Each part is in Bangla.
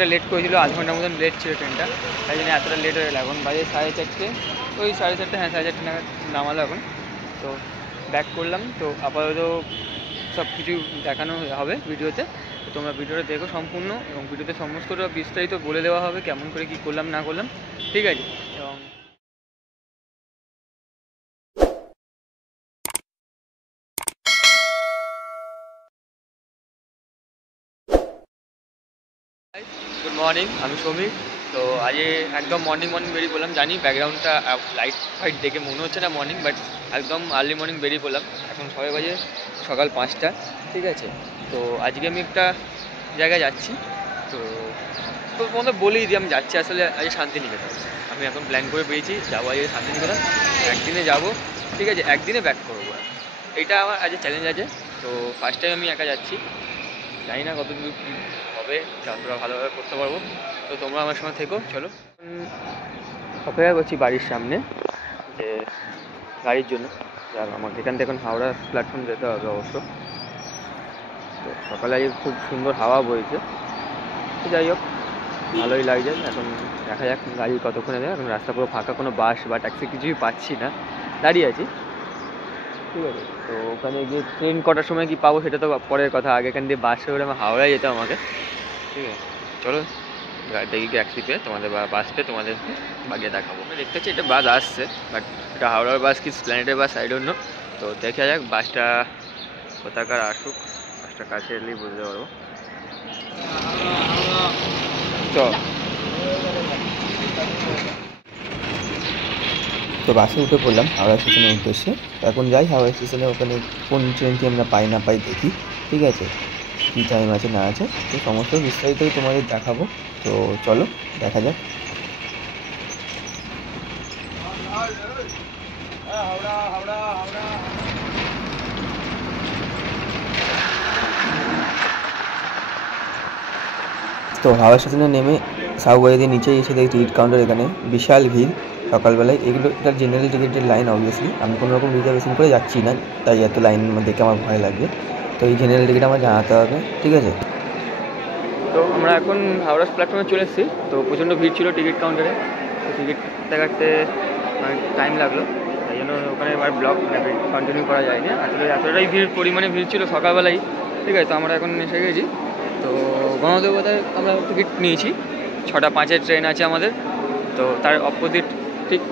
অনেকটা লেট করেছিল, আধ ঘন্টার মতন লেট ছিল ট্রেনটা, তাই জন্য এতটা লেট হয়ে গেল। এখন বাজে 4:30, ওই 4:30, হ্যাঁ 4:30 নাগাদ নামালো এখন। তো ব্যাক করলাম। তো আপাতত সব কিছু দেখানো হবে ভিডিওতে, তো তোমরা ভিডিওটা দেখো সম্পূর্ণ, এবং ভিডিওতে সমস্তটা বিস্তারিত বলে দেওয়া হবে কেমন করে কী করলাম না করলাম, ঠিক আছে। এবং গুড মর্নিং, আমি সমীর। তো আজ একদম মর্নিং বেরিয়ে পড়লাম। জানি ব্যাকগ্রাউন্ডটা লাইট ফাইট দেখে মনে হচ্ছে না মর্নিং, বাট একদম আর্লি মর্নিং বেরিয়ে পড়লাম। এখন সবাই বাজে সকাল 5টা, ঠিক আছে। তো আজকে আমি একটা জায়গায় যাচ্ছি। তো তোমাদের বলেই দিই আমি যাচ্ছি আসলে আজ শান্তিনিকেতন। আমি এখন প্ল্যান করে পেয়েছি যাবো আজ শান্তিনিকেতন, একদিনে যাব, ঠিক আছে, একদিনে ব্যাক করবো। এইটা আমার আজ চ্যালেঞ্জ আছে। তো ফার্স্ট টাইম আমি একা যাচ্ছি, জানি না কতদূর কী হবে, যতটা ভালোভাবে করতে পারবো। তো তোমরা আমার সঙ্গে থেকো, চলো। অপেক্ষা করছি বাড়ির সামনে যে গাড়ির জন্য, আর আমাকে এখান থেকে এখন হাওড়া প্ল্যাটফর্ম যেতে হবে অবশ্য। তো সকালে আজ খুব সুন্দর হাওয়া বইছে, তো যাই হোক ভালোই লাগছে। এখন দেখা যাক গাড়ি কতক্ষণে দেয়। এখন রাস্তা পুরো ফাঁকা, কোনো বাস বা ট্যাক্সি কিছুই পাচ্ছি না, দাঁড়িয়ে আছি, ঠিক আছে। তো ওখানে গিয়ে ট্রেন কটার সময় কি পাবো সেটা তো পরের কথা, আগে এখান দিয়ে বাসে করে আমার হাওড়ায় যেতে আমাকে, ঠিক আছে। চলো দেখি ট্যাক্সি পেয়ে তোমাদের বা বাস পেয়ে তোমাদের বাগিয়ে দেখাবো। দেখতে পাচ্ছি এটা বাস আসছে, বাট এটা হাওড়ার বাস কি স্প্ল্যানেটের বাস আই ডোন্ট নো। তো দেখা যাক বাসটা কোথাকার আসুক, বাসটা কাছে এলেই বুঝতে পারবো। তো বাসে উঠে পড়লাম হাওড়া স্টেশনের উদ্দেশ্যে। এখন যাই হাওড়া স্টেশনে, ওখানে কোন ট্রেনটি আমরা পাই না পাই দেখি, ঠিক আছে, কী টাইম আছে না আছে, তো সমস্ত বিস্তারিতই তোমাদের দেখাবো। তো চলো দেখা যাক। তো হাওড়া স্টেশনে নেমে সাউবাই দিয়ে নিচে এসে দেখি টিকিট কাউন্টার, এখানে বিশাল ভিড় সকালবেলায়। এটা জেনারেল টিকিটের লাইন, অবভিয়াসলি আমি কোনো রকম রিজার্ভেশন করে যাচ্ছি না, তাই এত লাইন দেখে আমার ভয় লাগবে। তো এই জেনারেল টিকিট আমার জানাতে হবে, ঠিক আছে। তো আমরা এখন হাওড়া প্ল্যাটফর্মে চলে এসেছি। তো প্রচণ্ড ভিড় ছিল টিকিট কাউন্টারে, তো টিকিট কাটতে কাটতে অনেক টাইম লাগলো, তাই জন্য ওখানে এবার ব্লগ কন্টিনিউ করা যায়নি। আসলে এতটাই পরিমাণে ভিড় ছিল সকালবেলায়, ঠিক আছে। তো আমরা এখন এসে গেছি। তো গণদেবতায় আমরা টিকিট নিয়েছি, 6:05 ট্রেন আছে আমাদের। তো তার অপোজিট ঠিক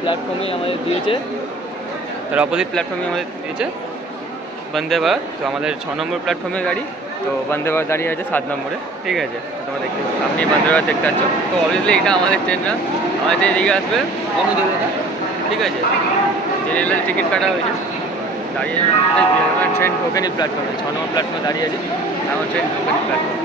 প্ল্যাটফর্মে আমাদের দিয়েছে, বন্দে ভারত। তো আমাদের 6 নম্বর প্ল্যাটফর্মের গাড়ি, তো বন্দে ভারত দাঁড়িয়ে আছে 7 নম্বরে, ঠিক আছে। তোমরা দেখতে আপনি বন্দে ভারত দেখতে পাচ্ছ। তো অবভিয়াসলি এটা আমাদের ট্রেন না, আমাদের এদিকে আসবে গণদেবতা, ঠিক আছে। জেনারেল টিকিট কাটা হয়েছে, দাঁড়িয়ে ট্রেন ঢোকেনি প্ল্যাটফর্মে, 6 নম্বর প্ল্যাটফর্মে দাঁড়িয়ে আছে, আমার ট্রেন ঢোকেনি প্ল্যাটফর্মে।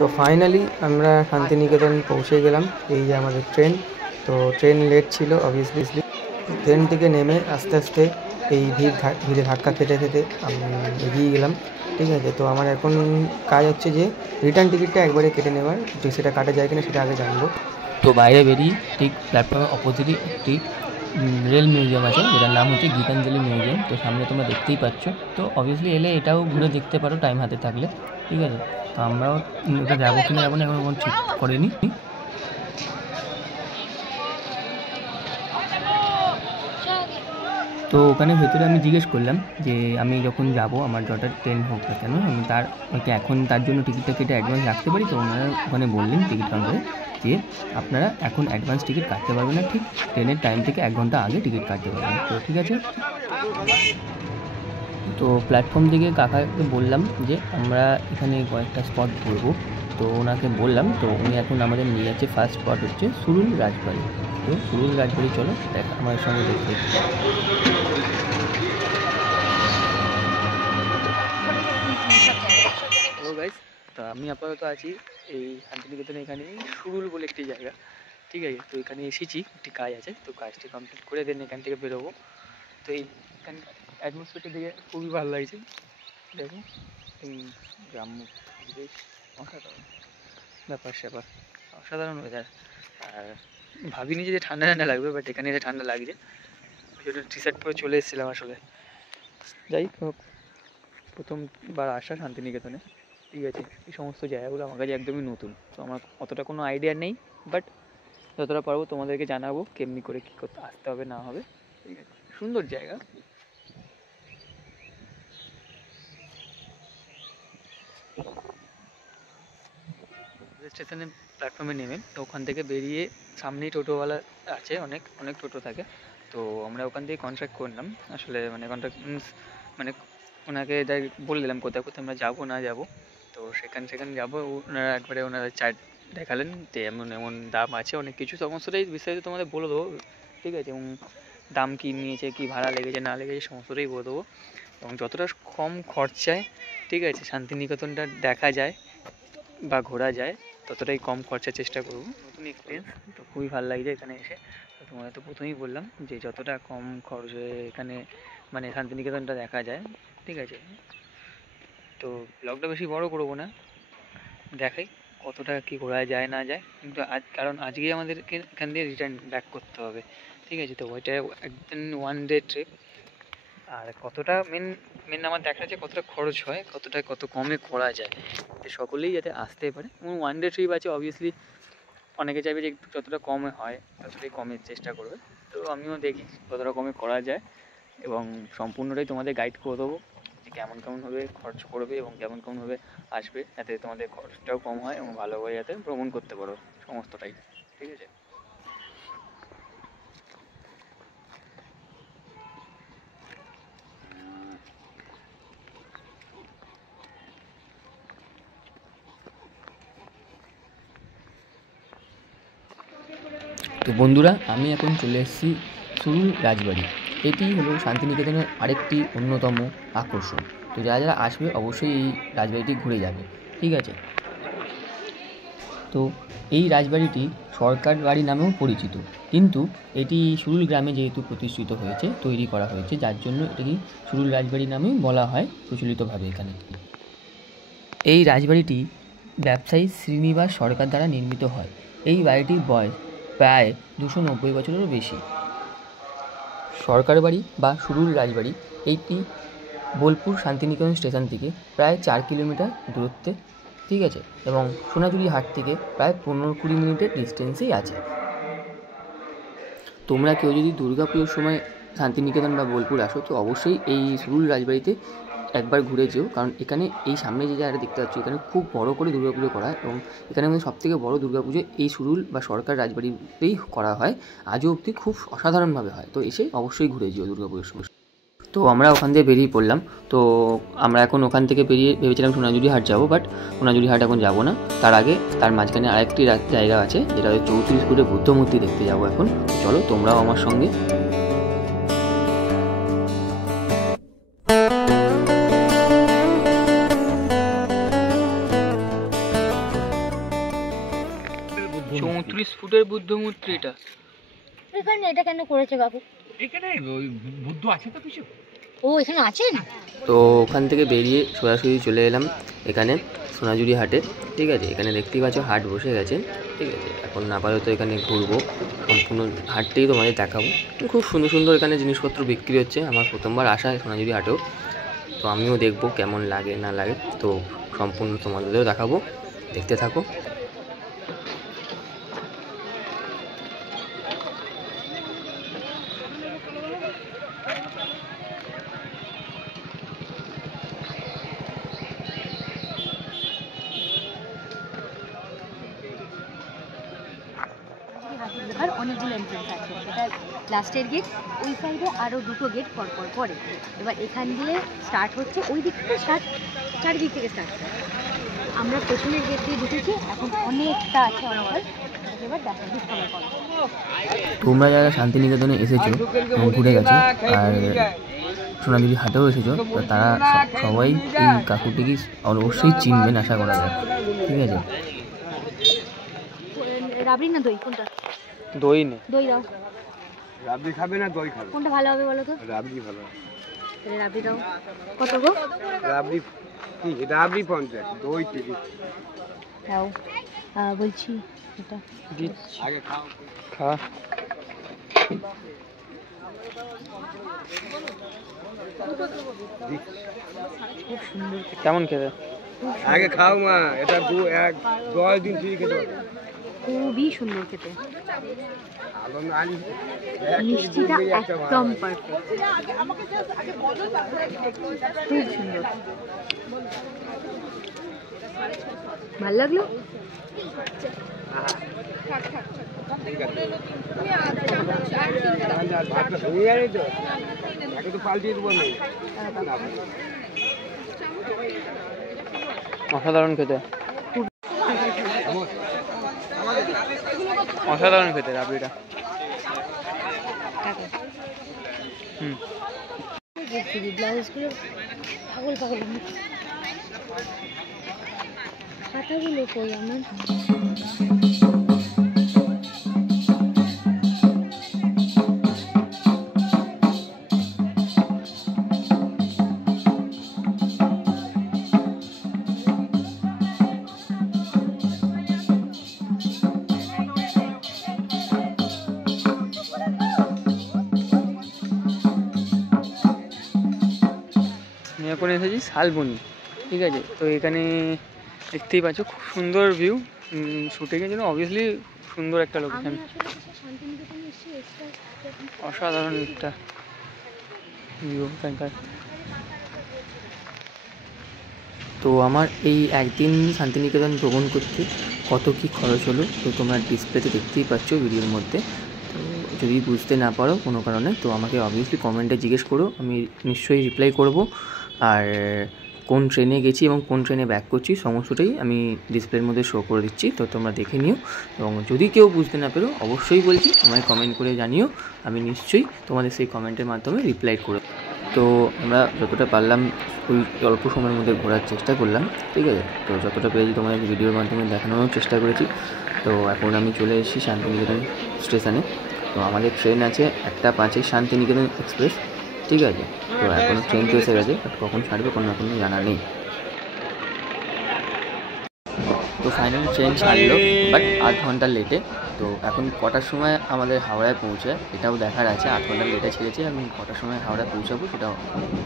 তো ফাইনালি আমরা শান্তিনিকেতন পৌঁছে গেলাম। এই যে আমাদের ট্রেন। তো ট্রেন লেট ছিল অবভিয়াসলি। ট্রেন থেকে নেমে আস্তে আস্তে এই ভিড়ে ধাক্কা খেতে খেতে আমি এগিয়ে গেলাম, ঠিক আছে। তো আমার এখন কাজ হচ্ছে যে রিটার্ন টিকিটটা একবারে কেটে নেওয়ার, যে সেটা কাটা যায় কিনা সেটা আগে জানবো। তো বাইরে বেরিয়ে ঠিক প্ল্যাটফর্মের অপোজিটে একটি রেল মিউজিয়াম আছে, যেটার নাম হচ্ছে গীতাঞ্জলি মিউজিয়াম। তো সামনে তোমরা দেখতেই পাচ্ছ। তো অবভিয়াসলি এলে এটাও ঘুরে দেখতে পারো টাইম হাতে থাকলে, ঠিক আছে। তো আমরাও ওটা যাবো কিনা যাবো না এখন ঠিক করিনি। তো ওখানে ভেতরে আমি জিজ্ঞেস করলাম যে আমি যখন যাব আমার যটা ট্রেন হোক না কেন, আমি এখন তার জন্য টিকিটটা কেটে অ্যাডভান্স রাখতে পারি। তো ওনারা ওখানে বললেন টিকিট কাউন্টারে যে আপনারা এখন অ্যাডভান্স টিকিট কাটতে পারবেন না, ঠিক ট্রেনের টাইম থেকে 1 ঘন্টা আগে টিকিট কাটতে পারবেন। তো ঠিক আছে। তো প্ল্যাটফর্ম থেকে কাকাকে বললাম যে আমরা এখানে কয়েকটা স্পট ঘুরবো, তো ওনাকে বললাম, তো উনি এখন আমাদের নিয়ে যাচ্ছে। ফার্স্ট স্পট হচ্ছে সুরুল রাজবাড়ি। তো সুরুল রাজবাড়ি চলো আমার সঙ্গে দেখতে। হ্যালো গাইস, তো আমি আপাতত আছি এই শান্তিনিকেতনে, এখানে সুরুল বলে একটি জায়গা, ঠিক আছে। তো এখানে এসেছি, একটি কাজ আছে, তো কাজটি কমপ্লিট করে দেন এখান থেকে বেরোবো। তো এইখানকার অ্যাটমসফিয়ারটা দেখে খুবই ভালো লাগছে। দেখো এই গ্রাম্য পরিবেশ, অসাধারণ ব্যাপার স্যাপার, অসাধারণ ওয়েদার। আর ভাবিনি যে ঠান্ডা ঠান্ডা লাগবে, বাট এখানে এসে ঠান্ডা লাগছে। টি শার্ট পরে চলে এসেছিলাম আসলে। যাই হোক, প্রথমবার আসা শান্তিনিকেতনে, ঠিক আছে। এই সমস্ত জায়গাগুলো আমার কাছে একদমই নতুন, তো আমার অতটা কোনো আইডিয়া নেই, বাট যতটা পারবো তোমাদেরকে জানাবো কেমনি করে কী করতে আসতে হবে না হবে, ঠিক আছে। সুন্দর জায়গা। স্টেশনের প্ল্যাটফর্মে নেমে, তো ওখান থেকে বেরিয়ে সামনেই টোটোওয়ালা আছে, অনেক অনেক টোটো থাকে। তো আমরা ওখান থেকে কন্ট্যাক্ট করলাম আসলে, মানে কন্ট্যাক্ট মিনস মানে ওনাকে বলে দিলাম কোথায় কোথায় আমরা যাবো না যাবো। তো সেখানে যাবো, ওনারা একবারে ওনারা চার্ট দেখালেন যে এমন এমন দাম আছে, অনেক কিছু সমস্তটাই বিস্তারিত তোমাদের বলে দেবো, ঠিক আছে। এবং দাম কী নিয়েছে, কী ভাড়া লেগেছে না লেগেছে সমস্তটাই বলে দেবো। এবং যতটা কম খরচায়, ঠিক আছে, শান্তিনিকেতনটা দেখা যায় বা ঘোরা যায়, ততটাই কম খরচার চেষ্টা করবো। নতুন এক্সপিরিয়েন্স, তো খুবই ভালো লাগছে এখানে এসে। তো তোমাদের তো প্রথমেই বললাম যে যতটা কম খরচে এখানে মানে শান্তিনিকেতনটা দেখা যায়, ঠিক আছে। তো ব্লগটা বেশি বড় করবো না, দেখাই কতটা কী ঘোরা যায় না যায়। কিন্তু কারণ আজকেই আমাদেরকে এখান দিয়ে রিটার্ন ব্যাক করতে হবে, ঠিক আছে। তো ওইটা একদিন ওয়ান ডে ট্রিপ। আর কতটা মেন আমার দেখা যাচ্ছে কতটা খরচ হয়, কত কমে করা যায়, সকলেই যাতে আসতে পারে। এবং ওয়ান ডে ট্রিপ আছে, অবভিয়াসলি অনেকে চাইবে যে একটু যতটা কমে হয় ততটাই কমের চেষ্টা করবে। তো আমিও দেখি কতটা কমে করা যায়, এবং সম্পূর্ণটাই তোমাদের গাইড করে দেবো যে কেমনভাবে খরচ করবে এবং কেমনভাবে আসবে, যাতে তোমাদের খরচটাও কম হয় এবং ভালোভাবে যাতে ভ্রমণ করতে পারো সমস্তটাই, ঠিক আছে। তো বন্ধুরা, আমি এখন চলে এসেছি সুরুল রাজবাড়ি। এটি হলো শান্তিনিকেতনের আরেকটি অন্যতম আকর্ষণ। তো যারা যারা আসবে অবশ্যই এই রাজবাড়িটি ঘুরে যাবে, ঠিক আছে। তো এই রাজবাড়িটি সরকার বাড়ি নামেও পরিচিত, কিন্তু এটি সুরুল গ্রামে যেহেতু প্রতিষ্ঠিত হয়েছে, তৈরি করা হয়েছে, যার জন্য এটাকে সুরুল রাজবাড়ি নামেও বলা হয় প্রচলিতভাবে এখানে। এই রাজবাড়িটি ব্যবসায়ী শ্রীনিবাস সরকার দ্বারা নির্মিত হয়। এই বাড়িটির বয়স প্রায় 290 বছরেরও বেশি। সরকার বাড়ি বা সুরুল রাজবাড়ি এইটি বোলপুর শান্তিনিকেতন স্টেশন থেকে প্রায় 4 কিলোমিটার দূরত্বে, ঠিক আছে, এবং সোনাঝুরি হাট থেকে প্রায় 15-20 মিনিটের ডিস্টেন্সেই আছে। তোমরা কেউ যদি দুর্গাপুজোর সময় শান্তিনিকেতন বা বোলপুর আসো, তো অবশ্যই এই সুরুল রাজবাড়িতে একবার ঘুরে যেও, কারণ এখানে এই সামনে যে জায়গাটা দেখতে পাচ্ছ, এখানে খুব বড় করে দুর্গাপুজো করা হয়, এবং এখানে মধ্যে সবথেকে বড় দুর্গাপুজো এই সুরুল বা সরকার রাজবাড়িতেই করা হয়। আজও অবধি খুব অসাধারণভাবে হয়। তো এসে অবশ্যই ঘুরে যেও দুর্গাপুজোর সময়। তো আমরা ওখান থেকে বেরিয়ে পড়লাম। তো আমরা এখন ওখান থেকে বেরিয়ে ভেবেছিলাম সোনাঝুরি হাট যাবো, বাট সোনাঝুরি হাট এখন যাবো না। তার আগে তার মাঝখানে আরেকটি জায়গা আছে, যেটা হচ্ছে 34 ফুটের বুদ্ধ মূর্তি দেখতে যাবো এখন। চলো তোমরাও আমার সঙ্গে। ফুটের বুদ্ধ মূর্তি এটা। এখানে এটা কেন করেছে বাবু? এখানে ওই বুদ্ধ আছে তো কিছু? ও এখানে আছেন? তো ওখান থেকে বেরিয়ে সোজাসুজি চলে এলাম এখানে সোনাঝুরি হাটে, ঠিক আছে। এখানে দেখতেই পাচ্ছ হাট বসে গেছে, ঠিক আছে। এখন আপাতত এখানে ঘুরবো, সম্পূর্ণ হাটটাই তোমাদের দেখাবো। খুব সুন্দর সুন্দর এখানে জিনিসপত্র বিক্রি হচ্ছে। আমার প্রথমবার আসা সোনাঝুরি হাটেও, তো আমিও দেখবো কেমন লাগে না লাগে। তো সম্পূর্ণ তোমাদেরও দেখাবো, দেখতে থাকো। আর অনেকগুলো এন্ট্রেন্স আছে, এটা লাস্টের গেট, ওই সাইডে আরও দুটো গেট পরপর পরে। এবার এখান দিয়ে স্টার্ট হচ্ছে, ওই দিক থেকে চারিদিক থেকে স্টার্ট হয়। আমরা পেছনের গেট দিয়ে ঢুকেছি, এখন অনেকটা আছে অনেকটা, এবার দেখো ডিসকভার করো। তোমরা যারা শান্তিনিকেতনে এসেছো এবং ঘুরে গেছো আর সোনাঝুরি হাটেও এসেছো, তো তারা সবাই এই কাকুটিকে অবশ্যই চিনবেন আশা করা যায়। ঠিক আছে, রাবড়ি না দই কোনটা? দই নেই। দই দাও। রাবড়ি খাবে না দই খাবে? কোনটা ভালো হবে বলো তো? রাবড়ি ভালো। তাহলে রাবড়ি দাও। কত গো? রাবড়ি কি? রাবড়ি 50, দই 30। দাও। বলছি এটা দিচ্ছি, আগে খাও। খা। খুব সুন্দর, কেমন খেতে? আগে খাও মা, এটা 10 দিন ফ্রি খেতে হবে। খুবই সুন্দর খেতে, আলো না আনি মিষ্টিটা একদম পারফেক্ট, খুব সুন্দর, ভালো লাগলো। ভাতটা হয়ে যাবে তো, আগে তো পাল্টিয়ে দেবো আমি। অসাধারণ খেতে, অসাধারণ খেতে রাবড়িটা। হুম, ব্লাউজগুলো পাগল পাগল, খাতাগুলো কই আমার? আমি এখন এসেছি শালবনি। ঠিক আছে, তো এখানে দেখতেই পাচ্ছ খুব সুন্দর ভিউ। শুটিংয়ের জন্য অবভিয়াসলি সুন্দর একটা লোকেশন, অসাধারণ একটা ভিউ এখানকার। তো আমার এই একদিন শান্তিনিকেতন ভ্রমণ করতে কত কি খরচ হলো তো তোমরা ডিসপ্লেতে দেখতেই পাচ্ছ ভিডিওর মধ্যে। তো যদি বুঝতে না পারো কোনো কারণে তো আমাকে অবভিয়াসলি কমেন্টে জিজ্ঞেস করো, আমি নিশ্চয়ই রিপ্লাই করব। আর কোন ট্রেনে গেছি এবং কোন ট্রেনে ব্যাক করছি সমস্তটাই আমি ডিসপ্লের মধ্যে শো করে দিচ্ছি, তো তোমরা দেখে নিও। এবং যদি কেউ বুঝতে না পারো অবশ্যই বলছি আমায় কমেন্ট করে জানিও, আমি নিশ্চয়ই তোমাদের সেই কমেন্টের মাধ্যমে রিপ্লাই করব। তো আমরা যতটা পারলাম ওই অল্প সময়ের মধ্যে ঘোরার চেষ্টা করলাম। ঠিক আছে, তো যতটা পেরেছি তোমাদের ভিডিওর মাধ্যমে দেখানোর চেষ্টা করেছি। তো এখন আমি চলে এসেছি শান্তিনিকেতন স্টেশনে। তো আমাদের ট্রেন আছে 1:05 শান্তিনিকেতন এক্সপ্রেস। ঠিক আছে, তো এখন ট্রেন তো এসে গেছে, বাট কখন ছাড়বে কোনো এখনো জানা নেই। তো ফাইনালি ট্রেন ছাড়লো, বাট 8 ঘন্টা লেটে। তো এখন কটার সময় আমাদের হাওড়ায় পৌঁছায় এটাও দেখার আছে। 8 ঘন্টা লেটে ছেড়েছে, এখন কটার সময় হাওড়ায় পৌঁছাবো সেটাও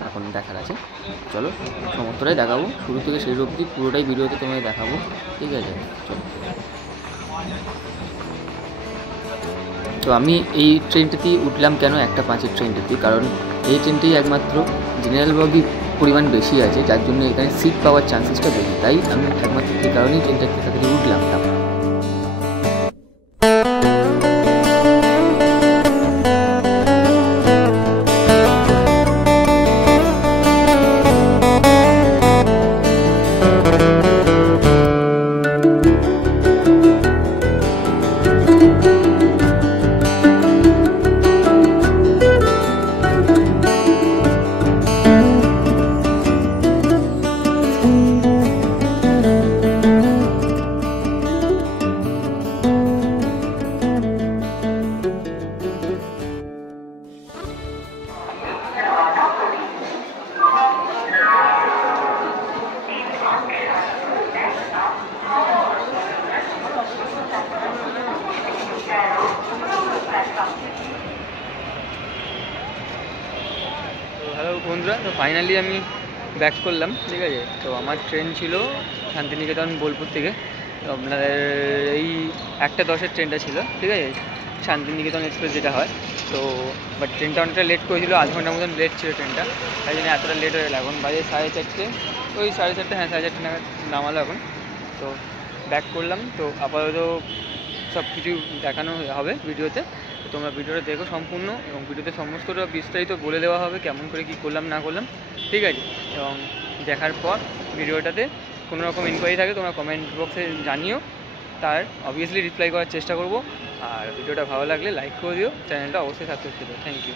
এখন দেখার আছে। চলো সমস্তটাই দেখাবো, শুরু থেকে শেষ অবধি পুরোটাই ভিডিওতে তোমাদের দেখাবো। ঠিক আছে, চলো। তো আমি এই ট্রেনটাতেই উঠলাম কেন, 1:05 ট্রেনটাতেই, কারণ এই ট্রেনটাই একমাত্র জেনারেল বগি পরিমাণ বেশি আছে, যার জন্য এখানে সিট পাওয়ার চান্সেসটা বেশি। তাই আমি একমাত্র এই কারণেই ট্রেনটাতে তাড়াতাড়ি উঠলাম। হ্যালো বন্ধুরা, তো ফাইনালি আমি ব্যাক করলাম। ঠিক আছে, তো আমার ট্রেন ছিল শান্তিনিকেতন বোলপুর থেকে। তো আপনাদের এই 1:10 ট্রেনটা ছিল। ঠিক আছে, শান্তিনিকেতন এক্সপ্রেস যেটা হয়। তো বাট ট্রেনটা অনেকটা লেট করেছিল, 8 ঘন্টার মতন লেট ছিল ট্রেনটা, তাই জন্য এতটা লেট হয়ে গেল। এখন বাজে 4:30, ওই 4:30, হ্যাঁ 4:30 নাগাদ নামালো এখন। তো ব্যাক করলাম। তো আপাতত সব কিছু দেখানো হবে ভিডিওতে, তো তোমরা ভিডিওটা দেখো সম্পূর্ণ, এবং ভিডিওতে সমস্তটা বিস্তারিত বলে দেওয়া হবে কেমন করে কী করলাম না করলাম। ঠিক আছে, এবং দেখার পর ভিডিওটাতে কোনো রকম ইনকোয়ারি থাকে তোমরা কমেন্ট বক্সে জানিও, তার অবভিয়াসলি রিপ্লাই করার চেষ্টা করব। আর ভিডিওটা ভালো লাগলে লাইক করে দিও, চ্যানেলটা অবশ্যই সাবস্ক্রাইব করে দিও। Thank you.